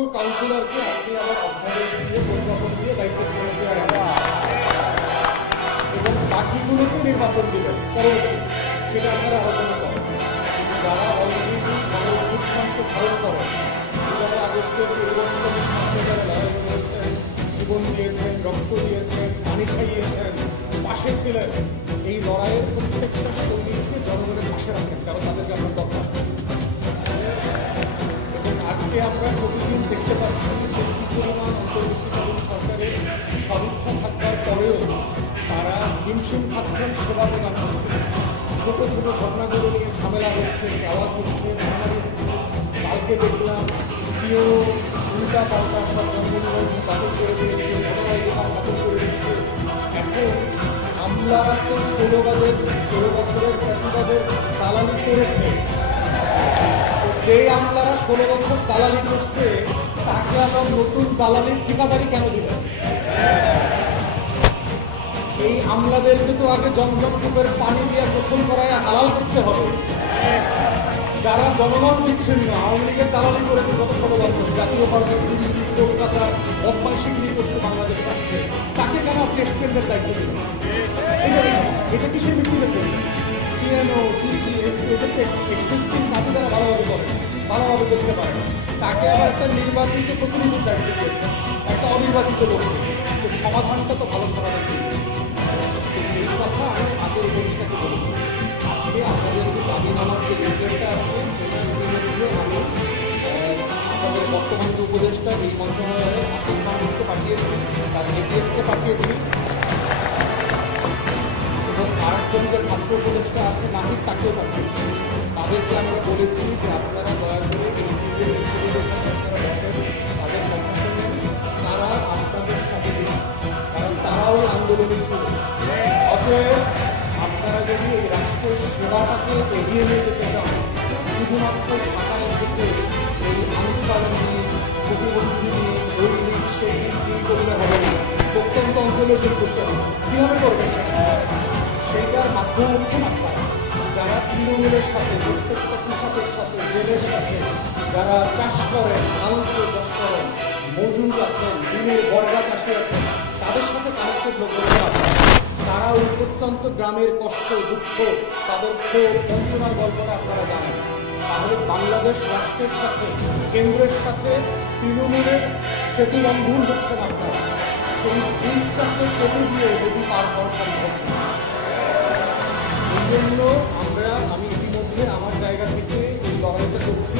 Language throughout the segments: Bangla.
সকল কাউন্সিলরকে আপনি আবার অধ্যাদেশ দিয়ে পরিবর্তন দিয়ে দায়িত্ব দেওয়া হবে। এবং বাকিগুলোকে নির্বাচন দিবেন পরবর্তী সেটা আপনারা আলোচনা করেন যারা অলরেডি গণঅভ্যুত্থানকে ধারণ করেন জুলাই আগস্টের পরিবর্তনের সাথে যারা লড়াই করেছেন, জীবন দিয়েছেন, রক্ত দিয়েছেন, পানি খাইয়েছেন, পাশে ছিলেন, এই লড়াইয়ের প্রত্যেকটা সৈনিককে জনগণের পাশে রাখেন, কারণ তাদেরকে আপনার দরকার আজকে আমরা প্রতিদিন দেখতে পাচ্ছি যে কি পরিমাণ অন্তর্বর্তীকালীন সরকারের সদিচ্ছা থাকবার পরেও তারা হিমশিম খাচ্ছেন সেবা প্রদান করতে ছোট ছোট ঘটনাগুলো নিয়ে ঝামেলা হচ্ছে, আওয়াজ হচ্ছে মারামারি হচ্ছে। কালকে দেখলাম টিও উল্টা পাল্টা সব জন্মদিন বাতিল করে দিয়েছে বাতিল করে দিচ্ছে এখন আমলারা তো ষোলো বাদের ষোলো বছরের ফ্যাসিবাদের দালালি করেছে যে আমলারা ষোলো বছর দালালি করছে, তাকে আবার নতুন দালালির ঠিকাদারি কেন দিলেন এই আমলাদেরকে তো আগে জমজম কূপের পানি দিয়ে গোসল করায় হালাল করতে হবে। যারা জনগণ দিচ্ছেন না, আওয়ামী লীগের দালালি করেছে গত ষোলো বছর, জাতীয় পার্টির দিল্লি কলকাতার বদমাইশিগিরি করছে বাংলাদেশ রাষ্ট্রে। তাকে কেন আপনি এক্সটেন্ডের দায়িত্ব দিলেন এটা কিসের ভিত্তিতে টিএনও ডিসি এসপি এক্সিস্টিং করে ভালোভাবে করতে পারে। তাকে আবার একটা নির্বাচিত প্রতিনিধির দায়িত্ব দিয়েছে একটা অনির্বাচিত লোক। তো সমাধানটা তো ভালো করবে এই কথা আমি আগের জিনিসটাকে বলেছি। আজকে আপনাদের দাবি নামার যে রিপোর্টটা আছে আমি আহ, বর্তমান যে উপদেশটা এই মন্ত্রণালয়ে আসিফ মাহমুদকে পাঠিয়েছি তার এপিএসকে পাঠিয়েছি। এবং আরেকজন যে ছাত্র উপদেষ্টা আছে নাহিদ তাকেও পাঠিয়েছি তাদেরকে আমরা বলেছি যে আপনারা দয়া করে তাদের তারা আপনাদের সাথে কারণ তারাও আন্দোলনে ছিল। অতএব আপনারা যদি এই রাষ্ট্রের সেবাটাকে এগিয়ে নিয়ে যেতে চান, শুধুমাত্র ঢাকায় থেকে এই আনসার নিয়ে প্রতিবন্ধী নিয়ে দিক সেই করলে হবে প্রত্যন্ত অঞ্চলে করতে হবে, কীভাবে করবেন? সেইটার মাধ্যম হচ্ছে আপনারা যারা তৃণমূলের সাথে প্রত্যেকটা কৃষকের সাথে জেলের সাথে যারা চাষ করেন আলুকে চাষ করেন মজুর আছেন দিনের বর্গা চাষি আছেন তাদের সাথে কানেক্টেড লোকেরা আছেন তারা ওই প্রত্যন্ত গ্রামের কষ্ট, দুঃখ তাদের ক্ষোভ বঞ্চনার গল্পটা আপনারা জানেন তাহলে বাংলাদেশ রাষ্ট্রের সাথে, কেন্দ্রের সাথে তৃণমূলের সেতু বন্ধন হচ্ছেন আপনারা সেই ব্রিজটাকে কেটে দিয়ে যদি পার ইতিমধ্যে আমার জায়গা থেকে এই লড়াইটা করছি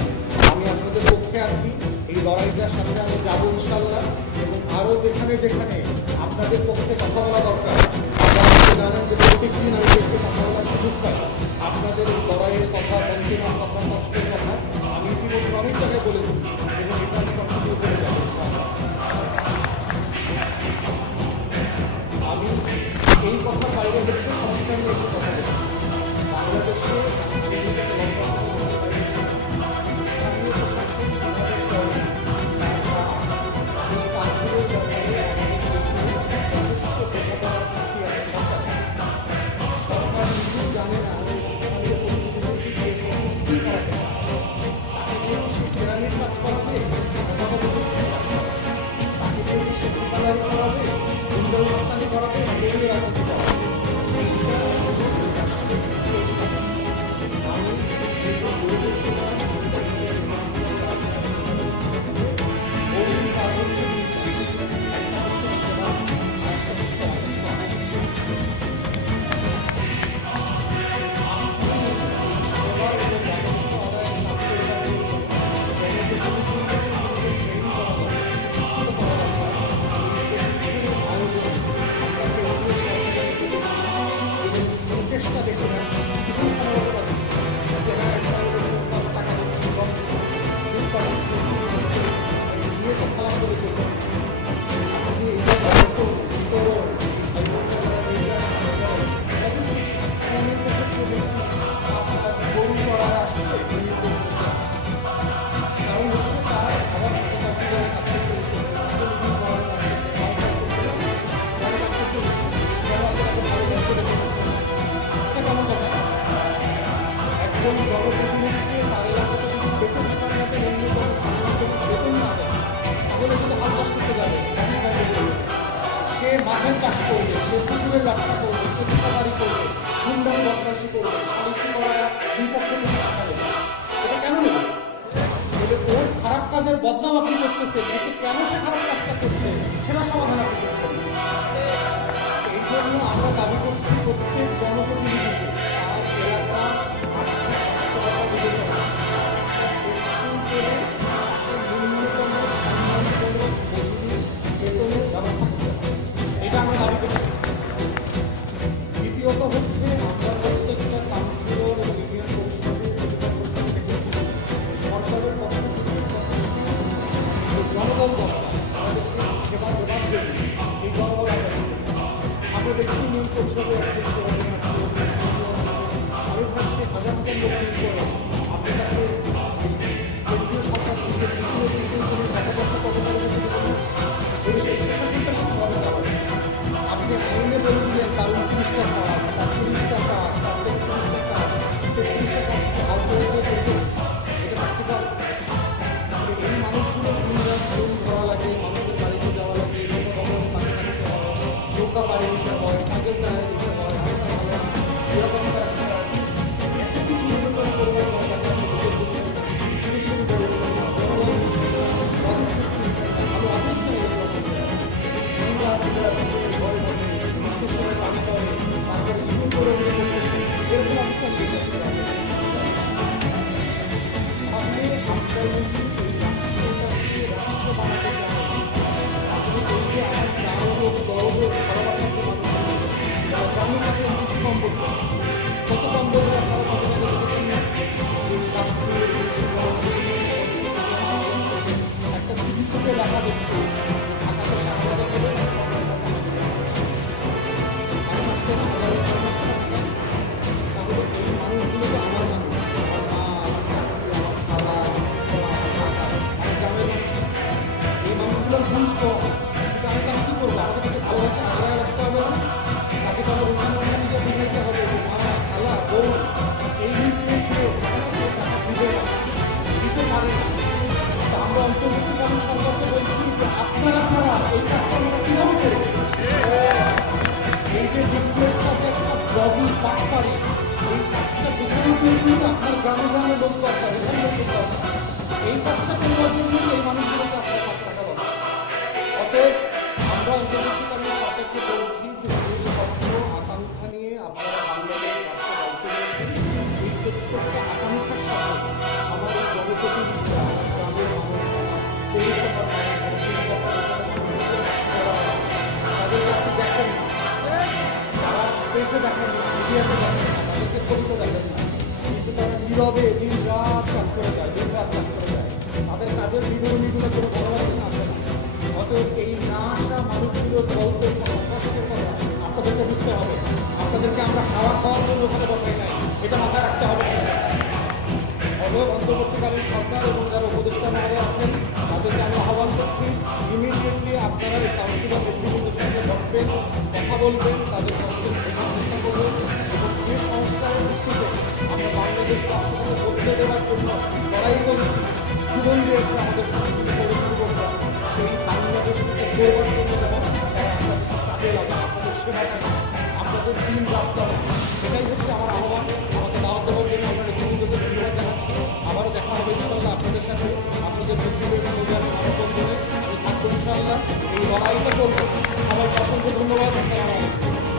আমি আপনাদের পক্ষে আছি। এই লড়াইটার সাথে আমি যাব ইনশাল্লাহ এবং আরও যেখানে যেখানে আপনাদের পক্ষে কথা বলা দরকার, আপনারা জানেন যে প্রত্যেক দিন আমি বদনাম করতেছে করতেছেন কিন্তু কেন সে খারাপ কাজটা করছে? どうもありがとう。কিন্তু তারা নীরবে দিন রাত কাজ করে যায় দিন রাত কাজ করে যায় তাদের কাজের বিবরণীগুলো কোনো ভালোবাসে না আসে অতএব এই না আসা কথা আপনাদেরকে বুঝতে হবে আপনাদেরকে আমরা খাওয়া খাওয়ার জন্য ওখানে বসাই নাই এটা মাথায় রাখতে হবে অতএব অন্তর্বর্তীকালীন সরকার এবং যারা উপদেষ্টা আছেন তাদেরকে আমি আহ্বান করছি ইমিডিয়েটলি আপনারা এই কাউন্সিলর নেতৃবৃন্দের কথা বলবেন তাদেরকে জীবন দিয়েছে আমাদের সেই আপনাদের আপনাদের দিন রাখতে হবে সেটাই হচ্ছে আমার আহ্বান আমাকে দাওয়াত দেওয়ার জন্য আপনাদের বন্ধুদের ধন্যবাদ জানাচ্ছি আবারও দেখা হবে ইনশাল্লাহ আপনাদের সাথে আপনাদের মিছিলের স্লোগান আবেদন করে থাকব ইনশাল্লাহ এই লড়াইটা করব সবাইকে অসংখ্য ধন্যবাদ আসসালামু আলাইকুম